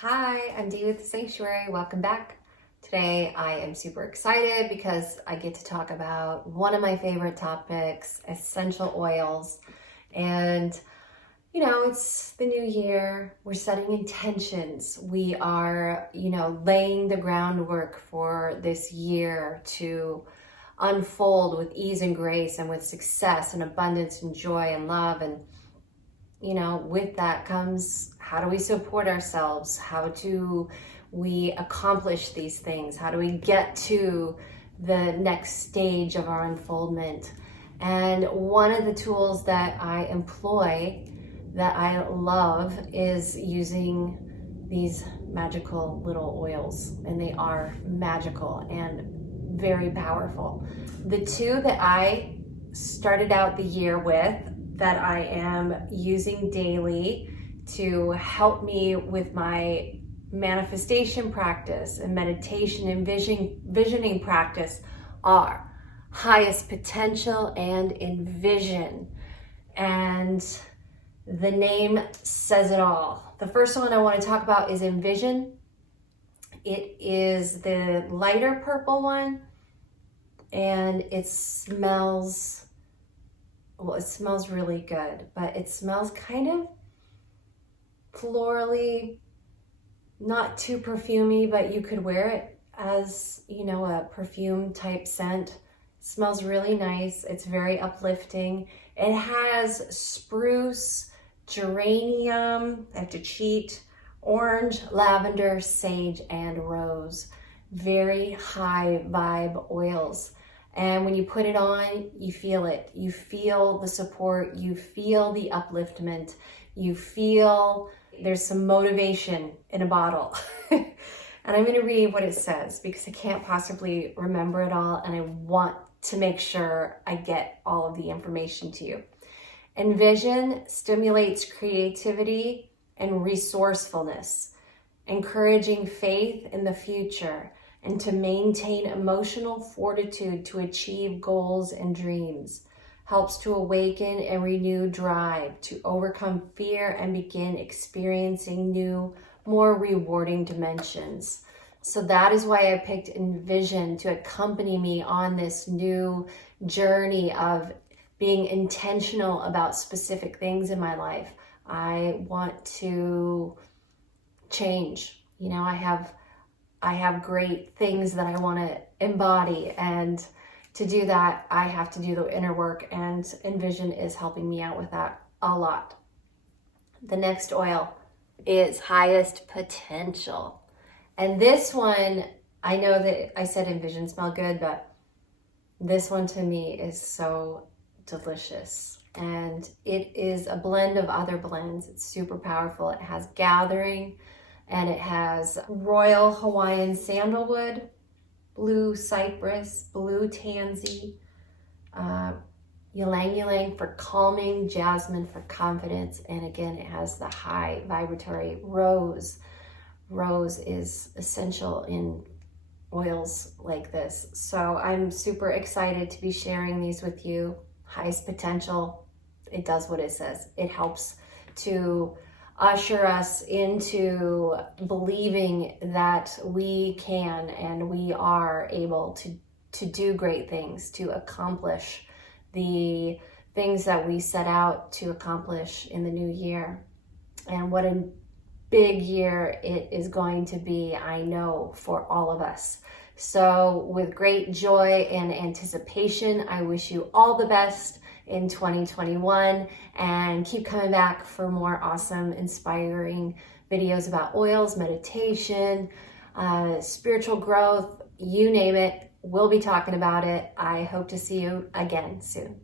Hi, I'm Dee with The Sanctuary. Welcome back. Today I am super excited because I get to talk about one of my favorite topics, essential oils. And it's the new year. We're setting intentions. We are, laying the groundwork for this year to unfold with ease and grace and with success and abundance and joy and love. And with that comes, how do we support ourselves? How do we accomplish these things? How do we get to the next stage of our unfoldment? And one of the tools that I employ that I love is using these magical little oils, and they are magical and very powerful. The two that I started out the year with that I am using daily to help me with my manifestation practice and meditation and visioning practice are Highest Potential and Envision. And the name says it all. The first one I want to talk about is Envision. It is the lighter purple one, and it smells really good, but it smells kind of florally, not too perfumey, but you could wear it as, a perfume type scent. It smells really nice. It's very uplifting. It has spruce, geranium, I have to cheat, orange, lavender, sage, and rose. Very high vibe oils. And when you put it on, you feel it. You feel the support. You feel the upliftment. You feel there's some motivation in a bottle. And I'm going to read what it says because I can't possibly remember it all, and I want to make sure I get all of the information to you. Envision stimulates creativity and resourcefulness, encouraging faith in the future, and to maintain emotional fortitude to achieve goals and dreams. Helps to awaken and renew drive, to overcome fear and begin experiencing new, more rewarding dimensions. So that is why I picked Envision to accompany me on this new journey of being intentional about specific things in my life. I want to change. I have great things that I want to embody, and to do that, I have to do the inner work, and Envision is helping me out with that a lot. The next oil is Highest Potential. And this one, I know that I said Envision smell good, but this one to me is so delicious. And it is a blend of other blends. It's super powerful. It has Gathering, and it has Royal Hawaiian Sandalwood, Blue Cypress, Blue Tansy, Ylang Ylang for calming, Jasmine for confidence, and again, it has the high vibratory Rose. Rose is essential in oils like this. So I'm super excited to be sharing these with you. Highest Potential, it does what it says. It helps to usher us into believing that we can and we are able to do great things, to accomplish the things that we set out to accomplish in the new year. And what a big year it is going to be, I know, for all of us. So with great joy and anticipation, I wish you all the best in 2021, and keep coming back for more awesome, inspiring videos about oils, meditation, spiritual growth, you name it. We'll be talking about it. I hope to see you again soon.